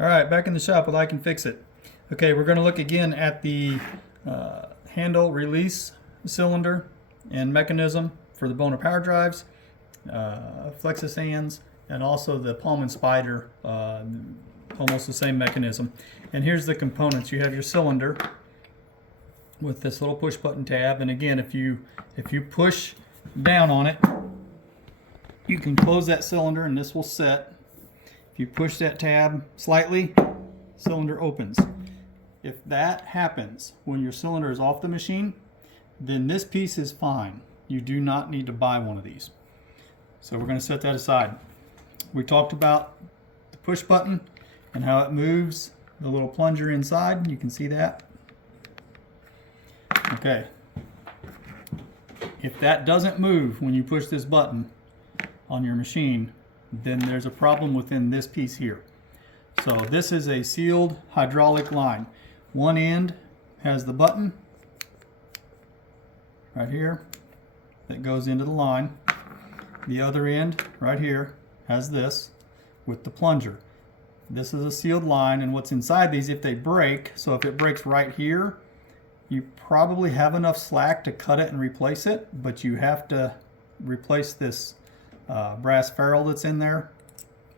All right, back in the shop with I Can Fix It. Okay, we're going to look again at the handle release cylinder and mechanism for the Boner power drives, Flexus hands, and also the Palm and Spider, almost the same mechanism. And here's the components. You have your cylinder with this little push button tab, and again, if you push down on it, you can close that cylinder and this will set. If you push that tab slightly, cylinder opens. If that happens when your cylinder is off the machine, then this piece is fine. You do not need to buy one of these. So we're going to set that aside. We talked about the push button and how it moves the little plunger inside. You can see that. Okay. If that doesn't move when you push this button on your machine, then there's a problem within this piece here. So this is a sealed hydraulic line. One end has the button right here that goes into the line. The other end right here has this with the plunger. This is a sealed line, and what's inside these, if they break, so if it breaks right here, you probably have enough slack to cut it and replace it, but you have to replace this brass ferrule that's in there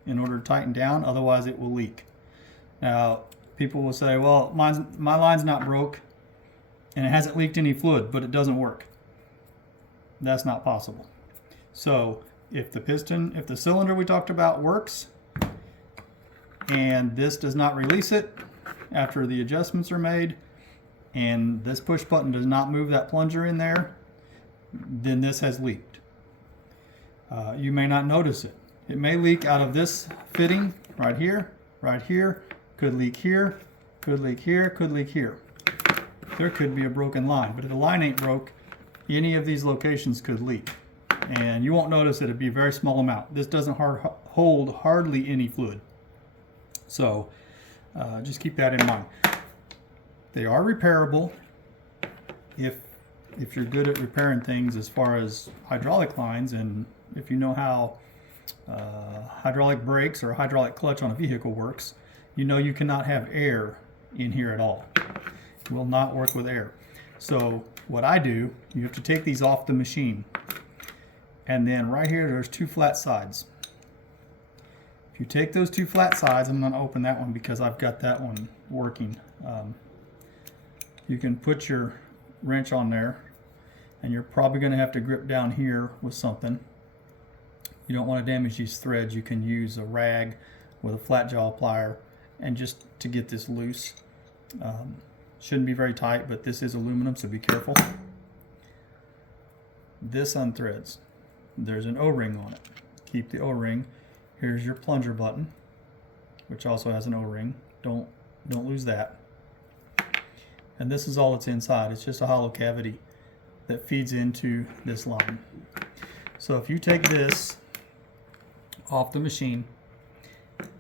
in order to tighten down, otherwise it will leak. Now people will say, well, my line's not broke and it hasn't leaked any fluid, but it doesn't work. That's not possible. So if the cylinder we talked about works and this does not release it after the adjustments are made, and this push button does not move that plunger in there, then this has leaked. You may not notice it. It may leak out of this fitting right here, could leak here, could leak here, could leak here. There could be a broken line, but if the line ain't broke, any of these locations could leak. And you won't notice it. It'd be a very small amount. This doesn't hold hardly any fluid. So just keep that in mind. They are repairable if you're good at repairing things as far as hydraulic lines, and if you know how hydraulic brakes or hydraulic clutch on a vehicle works, you know you cannot have air in here at all. It will not work with air. So what I do, you have to take these off the machine, and then right here there's two flat sides. If you take those two flat sides, I'm going to open that one because I've got that one working. You can put your wrench on there, and you're probably going to have to grip down here with something. You don't want to damage these threads. You can use a rag with a flat jaw plier and just to get this loose. Shouldn't be very tight, but this is aluminum, so be careful. This unthreads. There's an O-ring on it. Keep the O-ring. Here's your plunger button, which also has an O-ring. Don't lose that. And this is all that's inside. It's just a hollow cavity that feeds into this line. So if you take this off the machine,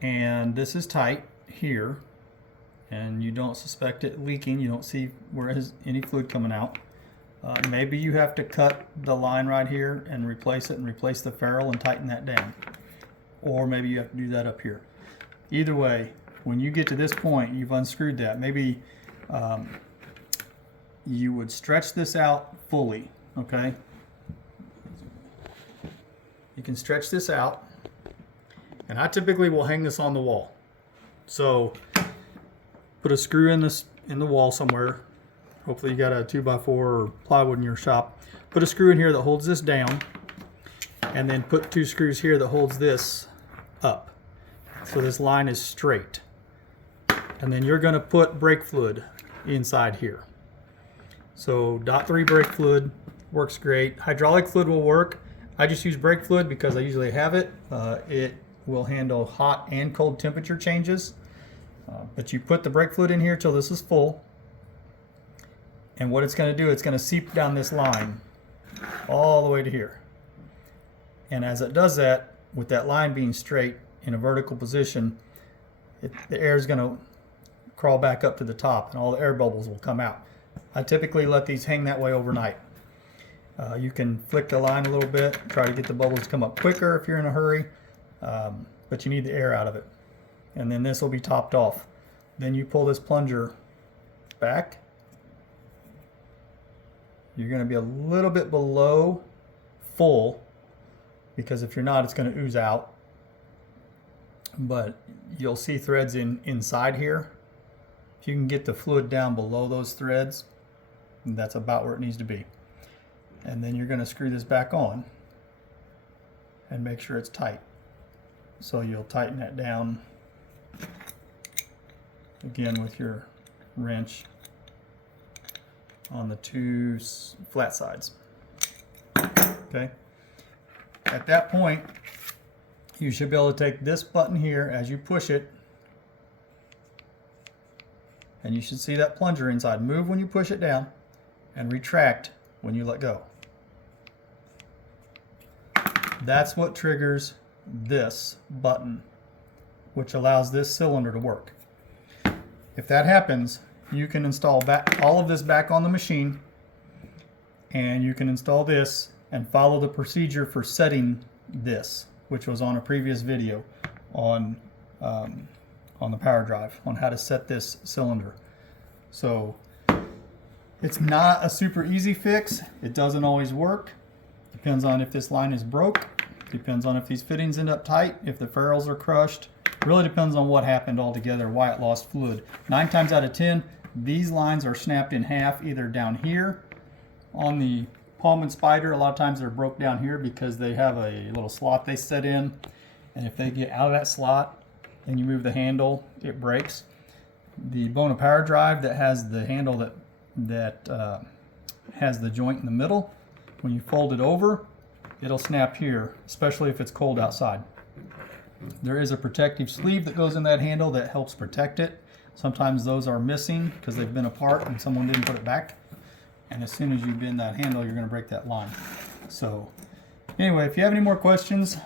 and this is tight here, and you don't suspect it leaking, you don't see where there's any fluid coming out, maybe you have to cut the line right here and replace it and replace the ferrule and tighten that down. Or maybe you have to do that up here. Either way, when you get to this point, you've unscrewed that. Maybe you would stretch this out fully, okay? You can stretch this out, and I typically will hang this on the wall. So put a screw in the wall somewhere. Hopefully you got a 2x4 or plywood in your shop. Put a screw in here that holds this down, and then put two screws here that holds this up. So this line is straight. And then you're going to put brake fluid inside here. So .3 brake fluid works great. Hydraulic fluid will work. I just use brake fluid because I usually have it. It will handle hot and cold temperature changes. But you put the brake fluid in here till this is full. And what it's going to do, it's going to seep down this line all the way to here. And as it does that, with that line being straight in a vertical position, the air is going to crawl back up to the top and all the air bubbles will come out. I typically let these hang that way overnight. You can flick the line a little bit, try to get the bubbles to come up quicker if you're in a hurry, but you need the air out of it. and then this will be topped off. Then you pull this plunger back. You're going to be a little bit below full, because if you're not, it's going to ooze out. But you'll see threads inside here. If you can get the fluid down below those threads, that's about where it needs to be. And then you're going to screw this back on and make sure it's tight. So you'll tighten that down again with your wrench on the two flat sides. Okay. At that point, you should be able to take this button here as you push it, and you should see that plunger inside move when you push it down and retract when you let go. That's what triggers this button, which allows this cylinder to work. If that happens, you can install all of this back on the machine, and you can install this and follow the procedure for setting this, which was on a previous video on the Powerdrive, on how to set this cylinder. So it's not a super easy fix. It doesn't always work. Depends on if this line is broke. Depends on if these fittings end up tight, if the ferrules are crushed. Really depends on what happened altogether, why it lost fluid. 9 times out of 10, these lines are snapped in half, either down here on the Palm and Spider. A lot of times they're broke down here because they have a little slot they set in, and if they get out of that slot and you move the handle, it breaks. The Bona Powerdrive that has the handle that has the joint in the middle, when you fold it over, it'll snap here, especially if it's cold outside. There is a protective sleeve that goes in that handle that helps protect it. Sometimes those are missing because they've been apart and someone didn't put it back. And as soon as you bend that handle, you're going to break that line. So anyway, if you have any more questions,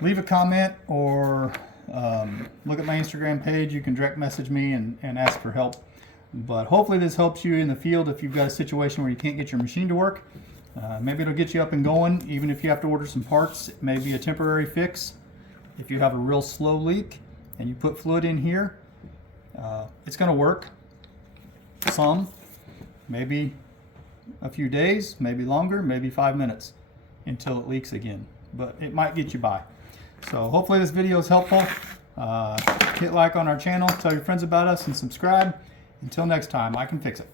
leave a comment or look at my Instagram page. You can direct message me and ask for help. But hopefully this helps you in the field if you've got a situation where you can't get your machine to work. Maybe it'll get you up and going, even if you have to order some parts. It may be a temporary fix. If you have a real slow leak and you put fluid in here, it's going to work. Some, maybe a few days, maybe longer, maybe 5 minutes until it leaks again. But it might get you by. So hopefully this video is helpful. Hit like on our channel, tell your friends about us, and subscribe. Until next time, I can fix it.